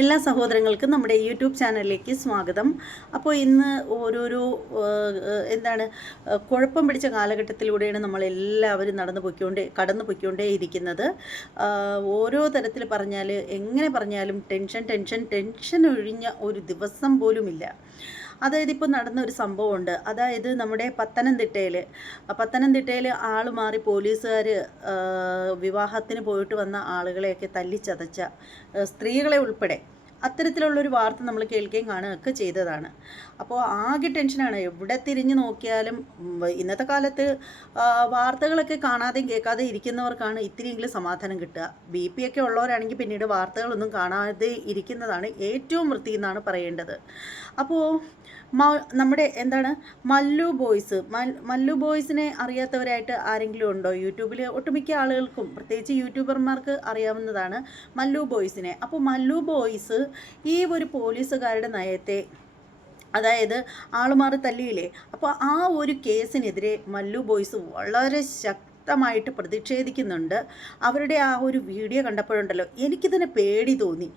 എല്ലാ സഹോദരങ്ങൾക്കും നമ്മുടെ യൂട്യൂബ് ചാനലിലേക്ക് സ്വാഗതം. അപ്പോൾ ഇന്ന് ഓരോരോ എന്താണ് കുഴപ്പം പിടിച്ച കാലഘട്ടത്തിലൂടെയാണ് നമ്മളെല്ലാവരും കടന്നു പൊയ്ക്കൊണ്ടേ ഇരിക്കുന്നത്. ഓരോ തരത്തിൽ പറഞ്ഞാൽ എങ്ങനെ പറഞ്ഞാലും ടെൻഷൻ ഒഴിഞ്ഞ ഒരു ദിവസം പോലുമില്ല. അതായത് ഇപ്പോൾ നടന്ന ഒരു സംഭവമുണ്ട്. അതായത് നമ്മുടെ പത്തനംതിട്ടയിൽ ആൾ മാറി പോലീസുകാർ വിവാഹത്തിന് പോയിട്ട് വന്ന ആളുകളെയൊക്കെ തല്ലിച്ചതച്ച സ്ത്രീകളെ ഉൾപ്പെടെ അത്തരത്തിലുള്ളൊരു വാർത്ത നമ്മൾ കേൾക്കുകയും കാണുകയൊക്കെ ചെയ്തതാണ്. അപ്പോൾ ആകെ ടെൻഷനാണ്. എവിടെ തിരിഞ്ഞു നോക്കിയാലും ഇന്നത്തെ കാലത്ത് വാർത്തകളൊക്കെ കാണാതെയും കേൾക്കാതെ ഇരിക്കുന്നവർക്കാണ് ഇത്തിരിയെങ്കിലും സമാധാനം കിട്ടുക. BP ഒക്കെ ഉള്ളവരാണെങ്കിൽ പിന്നീട് വാർത്തകളൊന്നും കാണാതെ ഇരിക്കുന്നതാണ് ഏറ്റവും വൃത്തി എന്നാണ് പറയേണ്ടത്. അപ്പോൾ നമ്മുടെ മല്ലു ബോയ്സിനെ അറിയാത്തവരായിട്ട് ആരെങ്കിലും ഉണ്ടോ? യൂട്യൂബിൽ ഒട്ടുമിക്ക ആളുകൾക്കും, പ്രത്യേകിച്ച് യൂട്യൂബർമാർക്ക് അറിയാവുന്നതാണ് മല്ലു ബോയ്സിനെ. അപ്പോൾ മല്ലു ബോയ്സ് ഈ ഒരു പോലീസുകാരുടെ നയത്തെ, അതായത് ആളുമാറി തല്ലിയില്ലേ, അപ്പോൾ ആ ഒരു കേസിനെതിരെ മല്ലു ബോയ്സ് വളരെ ശക്തമായിട്ട് പ്രതിഷേധിക്കുന്നുണ്ട്. അവരുടെ ആ ഒരു വീഡിയോ കണ്ടപ്പോഴുണ്ടല്ലോ, എനിക്കിതിനെ പേടി തോന്നി.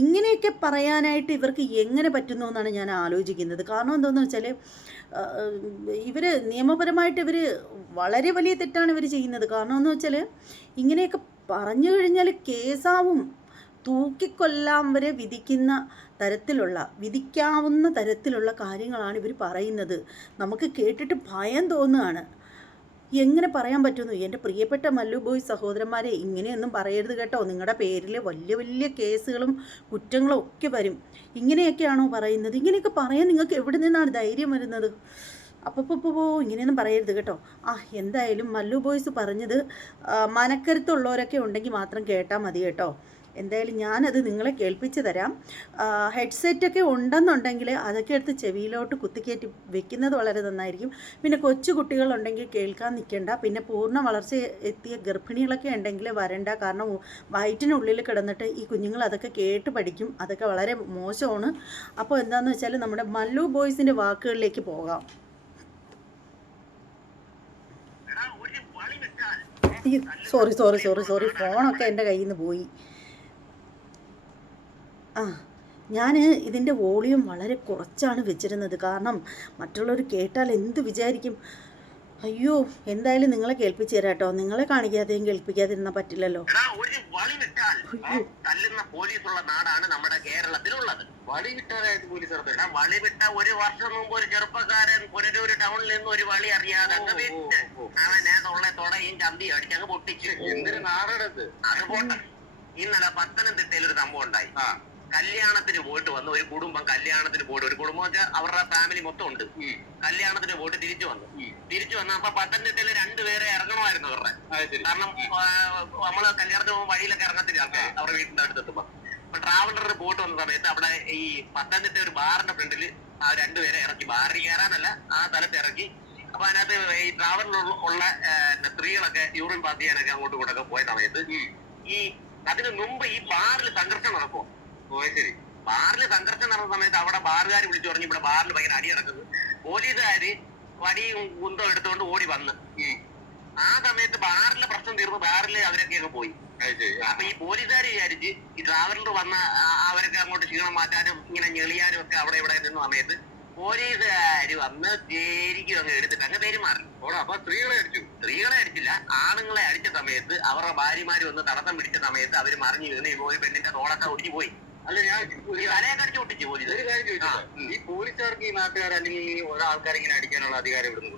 ഇങ്ങനെയൊക്കെ പറയാനായിട്ട് ഇവർക്ക് എങ്ങനെ പറ്റുന്നു എന്നാണ് ഞാൻ ആലോചിക്കുന്നത്. കാരണം എന്താണെന്ന് വെച്ചാൽ നിയമപരമായിട്ട് വളരെ വലിയ തെറ്റാണ് ഇവർ ചെയ്യുന്നത്. കാരണം എന്ന് വെച്ചാൽ ഇങ്ങനെയൊക്കെ പറഞ്ഞു കഴിഞ്ഞാൽ കേസാവും, തൂക്കിക്കൊല്ലാൻ വരെ വിധിക്കാവുന്ന തരത്തിലുള്ള കാര്യങ്ങളാണ് ഇവർ പറയുന്നത്. നമുക്ക് കേട്ടിട്ട് ഭയം തോന്നുകയാണ്. എങ്ങനെ പറയാൻ പറ്റുന്നു? എൻ്റെ പ്രിയപ്പെട്ട മല്ലു ബോയ് സഹോദരന്മാരെ, ഇങ്ങനെയൊന്നും പറയരുത് കേട്ടോ. നിങ്ങളുടെ പേരിൽ വലിയ വലിയ കേസുകളും കുറ്റങ്ങളും ഒക്കെ വരും. ഇങ്ങനെയൊക്കെയാണോ പറയുന്നത്? ഇങ്ങനെയൊക്കെ പറയാൻ നിങ്ങൾക്ക് എവിടെ നിന്നാണ് ധൈര്യം വരുന്നത്? അപ്പോൾ ഇങ്ങനെയൊന്നും പറയരുത് കേട്ടോ. എന്തായാലും മല്ലു ബോയ്സ് പറഞ്ഞത് മനക്കരുത്തുള്ളവരൊക്കെ ഉണ്ടെങ്കിൽ മാത്രം കേട്ടാൽ മതി കേട്ടോ. എന്തായാലും ഞാനത് നിങ്ങളെ കേൾപ്പിച്ച് തരാം. ഹെഡ്സെറ്റൊക്കെ ഉണ്ടെന്നുണ്ടെങ്കിൽ അതൊക്കെ എടുത്ത് ചെവിയിലോട്ട് കുത്തിക്കയറ്റി വെക്കുന്നത് വളരെ നന്നായിരിക്കും. പിന്നെ കൊച്ചു കുട്ടികളുണ്ടെങ്കിൽ കേൾക്കാൻ നിൽക്കേണ്ട. പിന്നെ പൂർണ്ണ വളർച്ച എത്തിയ ഗർഭിണികളൊക്കെ ഉണ്ടെങ്കിൽ വരണ്ട. കാരണം വയറ്റിനുള്ളിൽ കിടന്നിട്ട് ഈ കുഞ്ഞുങ്ങൾ അതൊക്കെ കേട്ട് പഠിക്കും. അതൊക്കെ വളരെ മോശമാണ്. അപ്പോൾ എന്താണെന്ന് വെച്ചാൽ നമ്മുടെ മല്ലു ബോയ്സിൻ്റെ വാക്കുകളിലേക്ക് പോകാം. സോറി, ഫോണൊക്കെ എൻ്റെ കയ്യിൽ നിന്ന് പോയി. ഞാൻ ഇതിൻ്റെ വോളിയം വളരെ കുറച്ചാണ് വെച്ചിരുന്നത്. കാരണം മറ്റുള്ളവർ കേട്ടാൽ എന്ത് വിചാരിക്കും? അയ്യോ, എന്തായാലും നിങ്ങളെ കേൾപ്പിച്ചു തരാം കേട്ടോ. നിങ്ങളെ കാണിക്കാതെയും കേൾപ്പിക്കാതിരുന്നാൽ പറ്റില്ലല്ലോ. തല്ലുന്ന പോലീസുള്ള നാടാണ് നമ്മുടെ കേരളത്തിലുള്ളത്. വളിവിട്ടാലായിട്ട് പോലീസ് വളിവിട്ട ഒരു വർഷം മുമ്പ് ഒരു ചെറുപ്പക്കാരൻ പുനലൂർ ടൗണിൽ നിന്ന് ഒരു വളി അറിയാതെ വിട്ട് അവനെ തൊടയും ചന്തിയും അടിച്ചങ്ങ് പൊട്ടിച്ചു. എന്തൊരു നാടെടുത്ത് അത് പോട്ടെ. ഇന്നലെ പത്തനംതിട്ടയിൽ ഒരു സംഭവം ഉണ്ടായി. കല്യാണത്തിന് പോയിട്ട് വന്ന് ഒരു കുടുംബം ഒരു കുടുംബം വെച്ചാൽ അവരുടെ ഫാമിലി മൊത്തം ഉണ്ട്. കല്യാണത്തിന് പോയിട്ട് തിരിച്ചു വന്നപ്പോ പത്തനംതിട്ടയിൽ രണ്ടുപേരെ ഇറങ്ങണമായിരുന്നു അവരുടെ. കാരണം നമ്മള് കല്യാണത്തിന് പോകുമ്പോൾ വഴിയിലൊക്കെ ഇറങ്ങത്തില്ല ആൾക്കാർ അവരുടെ വീട്ടിന്റെ അടുത്തെത്തുമ്പോ. അപ്പൊ ട്രാവലർ പോയിട്ട് വന്ന സമയത്ത് അവിടെ ഈ പത്തനംതിട്ട ഒരു ബാറിന്റെ ഫ്രണ്ടിൽ ആ രണ്ടുപേരെ ഇറക്കി. ബാറിൽ കയറാനല്ല, ആ സ്ഥലത്ത് ഇറക്കി. അപ്പൊ അതിനകത്ത് ഈ ട്രാവലറിലുള്ള സ്ത്രീകളൊക്കെ യൂറിൻ പാസ് ചെയ്യാനൊക്കെ അങ്ങോട്ടും ഇങ്ങോട്ടൊക്കെ പോയ സമയത്ത് അതിന് മുമ്പ് ഈ ബാറിൽ സംഘർഷം നടക്കും. ശരി, ബാറിൽ സംഘർഷം നടന്ന സമയത്ത് അവിടെ ബാറുകാർ വിളിച്ചു പറഞ്ഞു ഇവിടെ ബാറിൽ ഭയങ്കര അടി നടക്കുന്നത്. പോലീസുകാര് വടിയും കുന്തം എടുത്തുകൊണ്ട് ഓടി വന്ന് ആ സമയത്ത് ബാറിലെ പ്രശ്നം തീർന്ന് ബാറിൽ അവരൊക്കെ അങ്ങ് പോയി. അപ്പൊ ഈ പോലീസുകാർ വിചാരിച്ച് ഈ ട്രാവലർ വന്ന അവരൊക്കെ അങ്ങോട്ട് ക്ഷീണം മാറ്റാനും ഇങ്ങനെ ഞെളിയാനും ഒക്കെ അവിടെ ഇവിടെ നിന്ന സമയത്ത് പോലീസുകാര് വന്ന് ശരിക്കും അങ്ങ് എടുത്തിട്ട് അങ്ങ് പെരുമാറി. അപ്പൊ സ്ത്രീകളെ അടിച്ചില്ല, ആണുങ്ങളെ അടിച്ച സമയത്ത് അവരുടെ ഭാര്യമാര് വന്ന് തടസ്സം പിടിച്ച സമയത്ത് അവര് മറിഞ്ഞു വീണ് ഒരു പെണ്ണിന്റെ തോളൊക്കെ ഒടിഞ്ഞു പോയി. അല്ല, ഞാൻ തലയൊക്കെ അടിച്ചു പൊട്ടിച്ചു പോലീസ്. ഒരു കാര്യം ചോദിച്ചാൽ ഈ പോലീസുകാർക്ക് ഈ നാട്ടുകാർ അല്ലെങ്കിൽ ഓരോ ആൾക്കാരെ ഇങ്ങനെ അടിക്കാനുള്ള അധികാരം എവിടുന്ന്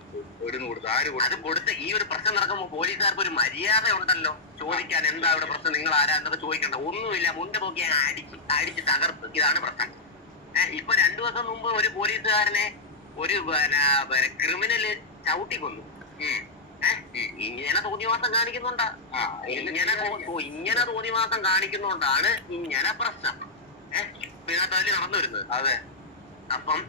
കൊടുത്തു? അത് കൊടുത്ത് ഈ ഒരു പ്രശ്നം നടക്കുമ്പോൾ പോലീസുകാർക്ക് ഒരു മര്യാദ ഉണ്ടല്ലോ ചോദിക്കാൻ. എന്താ ഇവിടെ പ്രശ്നം, നിങ്ങൾ ആരാ എന്നൊക്കെ ചോദിക്കണ്ട. ഒന്നുമില്ല, മുണ്ട് പോക്കി അടിച്ച് തകർത്ത്. ഇതാണ് പ്രശ്നം. ഇപ്പൊ 2 ദിവസം മുമ്പ് ഒരു പോലീസുകാരനെ ഒരു ക്രിമിനല് ചവിട്ടിക്കൊന്നു. ഇങ്ങനെ തോന്നിവാസം കാണിക്കുന്നുണ്ടാ ഇങ്ങനെ തോന്നിവാസം കാണിക്കുന്നോണ്ടാണ് ഇങ്ങനെ പ്രശ്നം ഇതിനകത്ത് നടന്നു വരുന്നത്. അതെ, അപ്പം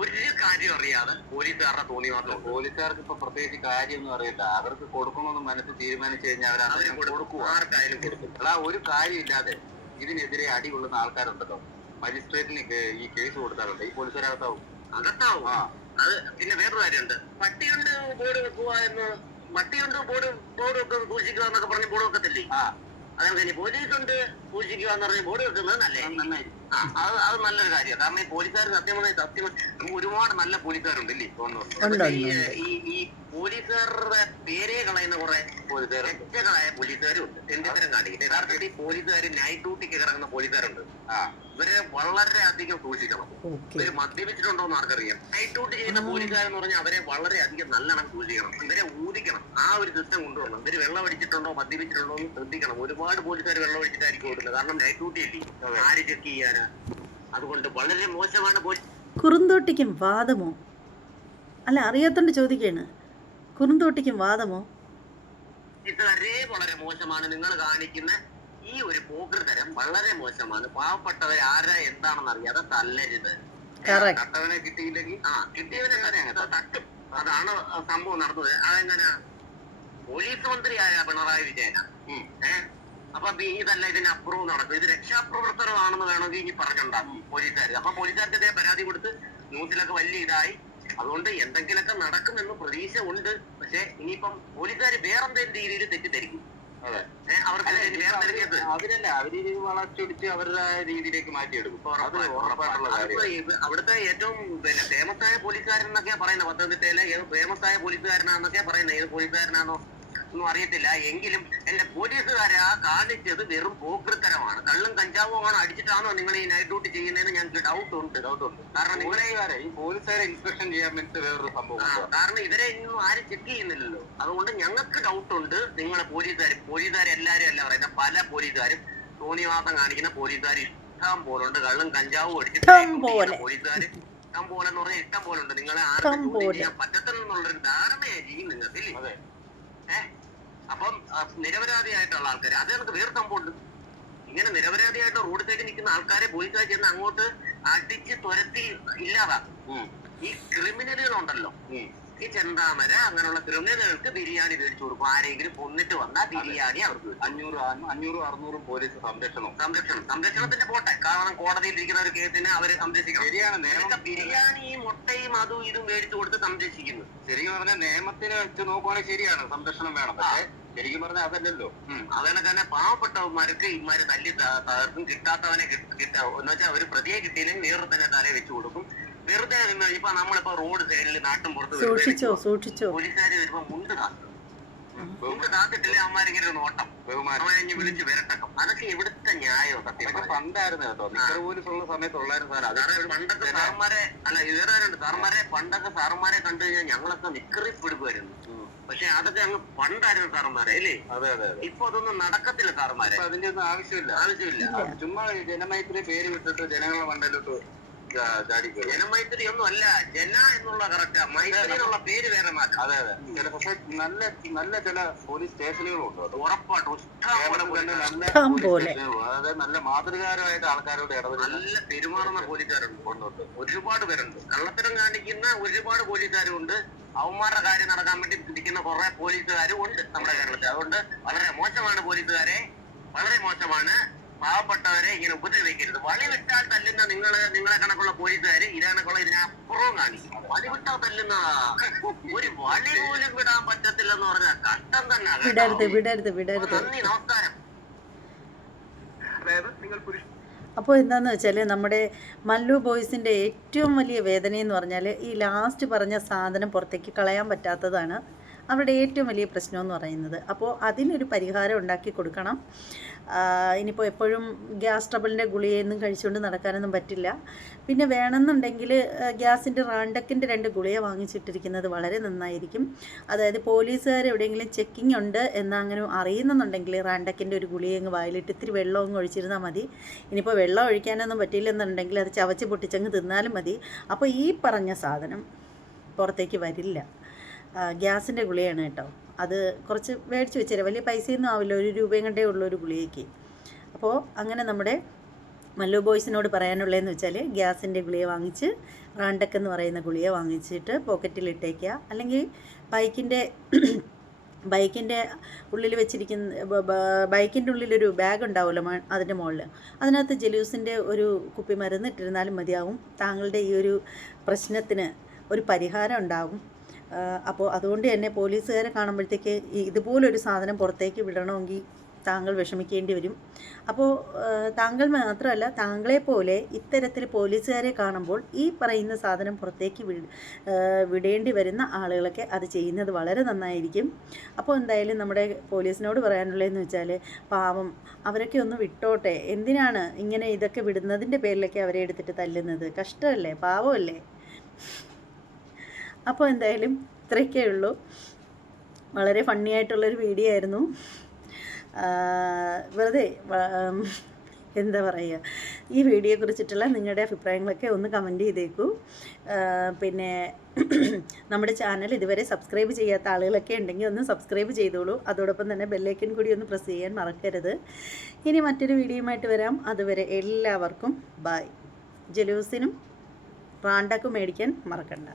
ഒരു കാര്യം അറിയാതെ പോലീസുകാരുടെ തോന്നിവാസം. പോലീസുകാർക്ക് ഇപ്പൊ പ്രത്യേകിച്ച് കാര്യമൊന്നും അറിയില്ല. അവർക്ക് കൊടുക്കണമെന്ന് മനസ്സിൽ തീരുമാനിച്ചു കഴിഞ്ഞാൽ അവരെ കൊടുക്കും, ആർക്കായാലും കൊടുക്കും. അതാ ഒരു കാര്യമില്ലാതെ ഇതിനെതിരെ അടി കൊള്ളുന്ന ആൾക്കാരുണ്ടല്ലോ, മജിസ്ട്രേറ്റിന് ഈ കേസ് കൊടുത്താലുണ്ട് ഈ പോലീസുകാരകത്താവും. അത് പിന്നെ വേറൊരു കാര്യമുണ്ട്. പട്ടിയുണ്ട് ബോർഡ് വെക്കുക എന്ന്, പട്ടിയുണ്ട് ബോർഡ് ഒക്കെ സൂക്ഷിക്കുക എന്നൊക്കെ പറഞ്ഞ് ബോർഡ് വെക്കത്തില്ലേ? അതൊക്കെ ഇനി പോലീസുണ്ട് സൂക്ഷിക്കുക എന്ന് പറഞ്ഞ് ബോർഡ് വെക്കുന്നത് നല്ലതായിരിക്കും. അത് നല്ലൊരു കാര്യമാണ്. കാരണം ഈ പോലീസുകാർ സത്യം നമുക്ക് ഒരുപാട് നല്ല പോലീസുകാരുണ്ട് ഇല്ലേ? ഈ പോലീസുകാരുടെ പേരെ കളയുന്ന കുറെ രക്ഷകളായ പോലീസുകാരും ഉണ്ട്. തെണ്ടിത്തരം കാണിക്കുന്നത്. യഥാർത്ഥത്തിൽ ഈ പോലീസുകാർ നൈറ്റ് ഡ്യൂട്ടിക്ക് കിടക്കുന്ന പോലീസുകാരുണ്ട്. ഇവരെ വളരെ അധികം സൂക്ഷിക്കണം. ഇവര് മദ്യപിച്ചിട്ടുണ്ടോ എന്ന് ആർക്കറിയാം. നൈറ്റ് ഡ്യൂട്ടി ചെയ്യുന്ന പോലീസുകാരെന്ന് പറഞ്ഞാൽ അവരെ വളരെ അധികം നല്ലോണം സൂക്ഷിക്കണം. ഇവരെ ഊതിക്കണം. ആ ഒരു സിസ്റ്റം കൊണ്ടുവരണം. ഇവര് വെള്ളം അടിച്ചിട്ടുണ്ടോ മദ്യപിച്ചിട്ടുണ്ടോ എന്ന് ശ്രദ്ധിക്കണം. ഒരുപാട് പോലീസുകാർ വെള്ളം അടിച്ചിട്ടായിരിക്കും ഓടുന്നത്. കാരണം നൈറ്റ് ഡ്യൂട്ടി അല്ലേ, ആര് ചെക്ക് ചെയ്യാനാ? അതുകൊണ്ട് വളരെ മോശമാണ് പോലീസ്. കുറുന്തോട്ടിക്കും വാദമോ? അല്ല, അറിയാത്തോണ്ട് ചോദിക്കാണ്. കുറുന്തോട്ടിക്കും വാദമോ? ഇതുവരെ വളരെ മോശമാണ് നിങ്ങൾ കാണിക്കുന്ന ഈ ഒരു പോക്കൃതരം. വളരെ മോശമാണ്. പാവപ്പെട്ടവർ ആരാ എന്താണെന്ന് അറിയാതെ തല്ലരുത്. തട്ടവനെ കിട്ടിയില്ലെങ്കിൽ കിട്ടിയവനെ തട്ടും. അതാണ് സംഭവം നടന്നത്. അതെങ്ങനെ പോലീസ് മന്ത്രിയായ പിണറായി വിജയനാ. അപ്പൊ ഇതല്ല, ഇതിനപ്പുറവും നടക്കും. ഇത് രക്ഷാപ്രവർത്തനമാണെന്ന് വേണമെങ്കിൽ ഇനി പറഞ്ഞുണ്ടാകും പോലീസുകാർ. അപ്പൊ പോലീസുകാർക്കെതിരെ പരാതി കൊടുത്ത് ന്യൂസിലൊക്കെ വലിയ ഇതായി. അതുകൊണ്ട് എന്തെങ്കിലുമൊക്കെ നടക്കുമെന്ന് പ്രതീക്ഷ ഉണ്ട്. പക്ഷെ ഇനിയിപ്പം പോലീസുകാർ വേറെന്തെങ്കിലും രീതിയിൽ തെറ്റിദ്ധരിക്കും. അവർക്ക് അവരല്ല, അവര് വളച്ചൊടിച്ച് അവരുടെ രീതിയിലേക്ക് മാറ്റിയെടുക്കും. അവിടുത്തെ ഏറ്റവും ഫേമസ് ആയ പോലീസുകാരൻ എന്നൊക്കെയാ പറയുന്നത്. പത്തനംതിട്ടയിലെ ഏത് ഫേമസ് ആയ പോലീസുകാരനാന്നൊക്കെയാ പറയുന്നത്. ഏത് പോലീസുകാരനാണോ ഒന്നും അറിയത്തില്ല. എങ്കിലും എന്റെ പോലീസുകാരെ കാണിച്ചത് വെറും പോക്കൃത്തരമാണ്. കള്ളും കഞ്ചാവുമാണ് അടിച്ചിട്ടാണോ നിങ്ങൾ ഈ നൈറ്റ് ഡ്യൂട്ടി ചെയ്യുന്നതെന്ന് ഞങ്ങൾക്ക് ഡൗട്ട് ഉണ്ട്. കാരണം നിങ്ങളെ ഈ പോലീസുകാരെ ഇൻസ്പെക്ഷൻ ചെയ്യാൻ വേണ്ടി വേറൊരു സംഭവം. കാരണം ഇവരെ ഇന്നും ആരും ചെക്ക് ചെയ്യുന്നില്ലല്ലോ. അതുകൊണ്ട് ഞങ്ങൾക്ക് ഡൗട്ട് ഉണ്ട്. നിങ്ങളെ പോലീസുകാരെല്ലാരും അല്ല പറയുന്ന, പല പോലീസുകാരും തോന്നിവാസം കാണിക്കുന്ന പോലീസുകാർ ഇഷ്ടം പോലുണ്ട്. കള്ളും കഞ്ചാവും അടിച്ചിട്ട് പോലീസുകാർ ഇഷ്ടം പോലെ എന്ന് പറഞ്ഞാൽ ഇഷ്ടം പോലെ ഉണ്ട്. നിങ്ങളെ ആർക്കും ജോലി ചെയ്യാൻ പറ്റത്തില്ലെന്നുള്ളൊരു ധാരണയായിരിക്കും നിങ്ങൾക്ക്. അപ്പം നിരപരാധിയായിട്ടുള്ള ആൾക്കാർ, അത് നമുക്ക് വേറെ സംഭവമുണ്ട്. ഇങ്ങനെ നിരപരാധിയായിട്ട് റോഡ് സൈഡിൽ നിൽക്കുന്ന ആൾക്കാരെ പോലീസുകാർ ചെന്ന് അങ്ങോട്ട് അടിച്ച് തുരത്തി ഇല്ലാതാക്കും. ഈ ക്രിമിനലുകളുണ്ടല്ലോ, ഈ ചെന്താമര അങ്ങനെയുള്ള ക്രിമിനലുകൾക്ക് ബിരിയാണി മേടിച്ചു കൊടുക്കും. ആരെങ്കിലും കൊന്നിട്ട് വന്നാൽ ബിരിയാണി അവർക്ക് 500-600 പോലീസ് സംരക്ഷണത്തിന്റെ പോട്ടെ. കാരണം കോടതിയിൽ ഇരിക്കുന്ന ഒരു കേസിന് അവരെ സംരക്ഷിക്കണം. ശരിയാണ്. ബിരിയാണിയും മുട്ടയും അതും ഇതും മേടിച്ചു കൊടുത്ത് സംരക്ഷിക്കുന്നു. ശരിക്കും പറഞ്ഞാൽ നിയമത്തിന് വെച്ച് നോക്കുവാണെങ്കിൽ ശരിയാണ്, സംരക്ഷണം വേണം. പക്ഷേ ശരിക്കും പറഞ്ഞാൽ അതല്ലല്ലോ. അതന്നെ തന്നെ പാവപ്പെട്ടവന്മാർക്ക് ഇമാര് തല്ലി തകർക്കും. കിട്ടാത്തവനെ എന്ന് വെച്ചാൽ ഒരു പ്രതിയെ കിട്ടിയില്ലെങ്കിൽ വേറെ തന്നെ തലയെ വെച്ചു കൊടുക്കും. വെറുതെ നിന്ന് ഇപ്പൊ നമ്മളിപ്പോ റോഡ് സൈഡിൽ നാട്ടും പുറത്ത് പോലീസുകാർ വരുമ്പോ മുണ്ട് കാത്തിട്ടില്ലേ അമ്മമാരിങ്ങനെ ഒരു നോട്ടം, ബഹുമാനം വിളിച്ച് വിരട്ടക്കം. അതൊക്കെ ഇവിടുത്തെ ന്യായം. സത്യം പണ്ടായിരുന്നു കേട്ടോ, നിക്കർ പോലീസുള്ള സമയത്തുള്ളായിരുന്നു സാധനം. പണ്ടൊക്കെ സാറന്മാരെ അല്ല ഇവരാരുണ്ട് സാറന്മാരെ, പണ്ടൊക്കെ സാറന്മാരെ കണ്ടു കഴിഞ്ഞാൽ ഞങ്ങളൊക്കെ നിക്കറി പിടിക്കുമായിരുന്നു. പക്ഷെ അതൊക്കെ അങ്ങ് പണ്ടായിരുന്നു സാറന്മാരെ അല്ലേ? അതെ. ഇപ്പൊ അതൊന്നും നടക്കത്തില്ല സാറന്മാരെ. അതിന്റെ ഒന്നും ആവശ്യമില്ല. ചുമ്മാ ജനമൈത്രി പേര് വിട്ടിട്ട് ജനങ്ങളുടെ മണ്ടയിലോട്ട് ജനമൈത്രി ഒന്നും അല്ല, ജന എന്നുള്ള കറക്റ്റ്, മൈത്രി എന്നുള്ള പേര് വേറെ മാറ്റം. അതെ. പക്ഷെ നല്ല ചില പോലീസ് സ്റ്റേഷനുകളുണ്ട്. ഉറപ്പായിട്ടും അതായത് നല്ല മാതൃകാരമായിട്ട് ആൾക്കാരോട് ഇടപെടും, നല്ല പെരുമാറുന്ന പോലീസുകാരുണ്ട്. ഒരുപാട് പേരുണ്ട്. കള്ളത്തരം കാണിക്കുന്ന ഒരുപാട് പോലീസുകാരും ഉണ്ട്. അവന്മാരുടെ കാര്യം നടക്കാൻ വേണ്ടി പിടിക്കുന്ന കുറെ പോലീസുകാരും ഉണ്ട് നമ്മുടെ കേരളത്തിൽ. അതുകൊണ്ട് വളരെ മോശമാണ് പോലീസുകാരെ, വളരെ മോശമാണ്. പാവപ്പെട്ടവരെ ഇങ്ങനെ ഉപദ്രവിക്കരുത്. വളി വിട്ടാൽ തല്ലുന്ന നിങ്ങളെ കണക്കുള്ള പോലീസുകാര് ഇതിനകണക്കുള്ള ഇതിനപ്പുറവും കാണിക്കും. വളി വിട്ടാൽ തല്ലുന്ന ഒരു വളി പോലും വിടാൻ പറ്റത്തില്ലെന്ന് പറഞ്ഞാൽ കഷ്ടം തന്നെ. നന്ദി, നമസ്കാരം. അതായത് നിങ്ങൾ അപ്പോൾ എന്താണെന്ന് വെച്ചാൽ നമ്മുടെ മല്ലു ബോയ്സിൻ്റെ ഏറ്റവും വലിയ വേദനയെന്ന് പറഞ്ഞാൽ ഈ ലാസ്റ്റ് പറഞ്ഞ സാധനം പുറത്തേക്ക് കളയാൻ പറ്റാത്തതാണ് അവരുടെ ഏറ്റവും വലിയ പ്രശ്നമെന്ന് പറയുന്നത്. അപ്പോൾ അതിനൊരു പരിഹാരം ഉണ്ടാക്കി കൊടുക്കണം. ഇനിയിപ്പോൾ എപ്പോഴും ഗ്യാസ് ട്രബിളിൻ്റെ ഗുളികയൊന്നും കഴിച്ചുകൊണ്ട് നടക്കാനൊന്നും പറ്റില്ല. പിന്നെ വേണമെന്നുണ്ടെങ്കിൽ ഗ്യാസിൻ്റെ റാണ്ടക്കിൻ്റെ 2 ഗുളിക വാങ്ങിച്ചിട്ടിരിക്കുന്നത് വളരെ നന്നായിരിക്കും. അതായത് പോലീസുകാർ എവിടെയെങ്കിലും ചെക്കിംഗ് ഉണ്ട് എന്നങ്ങനെ അറിയുന്നുണ്ടെങ്കിൽ റാണ്ടക്കിൻ്റെ ഒരു ഗുളിക അങ്ങ് വായിലിട്ട് ഇത്തിരി വെള്ളവും ഒഴിച്ചിരുന്നാൽ മതി. ഇനിയിപ്പോൾ വെള്ളം ഒഴിക്കാനൊന്നും പറ്റിയില്ലെന്നുണ്ടെങ്കിൽ അത് ചവച്ച് പൊട്ടിച്ചങ്ങ് തിന്നാലും മതി. അപ്പോൾ ഈ പറഞ്ഞ സാധനം പുറത്തേക്ക് വരില്ല. ഗ്യാസിൻ്റെ ഗുളികയാണ് കേട്ടോ. അത് കുറച്ച് മേടിച്ച് വെച്ചേരാം, വലിയ പൈസയൊന്നും ആവില്ല, 1 രൂപയും കണ്ടേ ഉള്ളൂ ഒരു ഗുളികയ്ക്ക്. അപ്പോൾ അങ്ങനെ നമ്മുടെ മല്ലു ബോയ്സിനോട് പറയാനുള്ളതെന്ന് വെച്ചാൽ ഗ്യാസിൻ്റെ ഗുളിക വാങ്ങിച്ച് റാണ്ടക്ക് എന്ന് പറയുന്ന ഗുളിക വാങ്ങിച്ചിട്ട് പോക്കറ്റിലിട്ടേക്കുക. അല്ലെങ്കിൽ ബൈക്കിൻ്റെ ഉള്ളിൽ വെച്ചിരിക്കുന്ന ബൈക്കിൻ്റെ ഉള്ളിലൊരു ബാഗ് ഉണ്ടാവുമല്ലോ അതിൻ്റെ മുകളിൽ, അതിനകത്ത് ജലൂസിൻ്റെ ഒരു കുപ്പി മരുന്ന് ഇട്ടിരുന്നാലും മതിയാവും. താങ്കളുടെ ഈ ഒരു പ്രശ്നത്തിന് ഒരു പരിഹാരം ഉണ്ടാകും. അപ്പോൾ അതുകൊണ്ട് തന്നെ പോലീസുകാരെ കാണുമ്പോഴത്തേക്ക് ഇതുപോലൊരു സാധനം പുറത്തേക്ക് വിടണമെങ്കിൽ താങ്കൾ വിഷമിക്കേണ്ടി വരും. അപ്പോൾ താങ്കൾ മാത്രമല്ല, താങ്കളെപ്പോലെ ഇത്തരത്തിൽ പോലീസുകാരെ കാണുമ്പോൾ ഈ പറയുന്ന സാധനം പുറത്തേക്ക് വിടേണ്ടി വരുന്ന ആളുകളൊക്കെ അത് ചെയ്യുന്നത് വളരെ നന്നായിരിക്കും. അപ്പോൾ എന്തായാലും നമ്മുടെ പോലീസിനോട് പറയാനുള്ളതെന്ന് വെച്ചാൽ, പാവം അവരൊക്കെ ഒന്ന് വിട്ടോട്ടെ. എന്തിനാണ് ഇങ്ങനെ ഇതൊക്കെ വിടുന്നതിൻ്റെ പേരിലൊക്കെ അവരെ എടുത്തിട്ട് തല്ലുന്നത്? കഷ്ടമല്ലേ, പാവമല്ലേ. അപ്പോൾ എന്തായാലും ഇത്രയൊക്കെ ഉള്ളൂ. വളരെ ഫണ്ണി ആയിട്ടുള്ളൊരു വീഡിയോ ആയിരുന്നു. വെറുതെ എന്താ പറയുക, ഈ വീഡിയോയെക്കുറിച്ചിട്ടുള്ള നിങ്ങളുടെ അഭിപ്രായങ്ങളൊക്കെ ഒന്ന് കമൻറ്റ് ചെയ്തേക്കൂ. പിന്നെ നമ്മുടെ ചാനൽ ഇതുവരെ സബ്സ്ക്രൈബ് ചെയ്യാത്ത ആളുകളൊക്കെ ഉണ്ടെങ്കിൽ ഒന്ന് സബ്സ്ക്രൈബ് ചെയ്തോളൂ. അതോടൊപ്പം തന്നെ ബെല്ലൈക്കൻ കൂടി ഒന്ന് പ്രസ് ചെയ്യാൻ മറക്കരുത്. ഇനി മറ്റൊരു വീഡിയോയുമായിട്ട് വരാം. അതുവരെ എല്ലാവർക്കും ബൈ. ജലൂസിനും റാണ്ടക്കും മേടിക്കാൻ മറക്കണ്ട.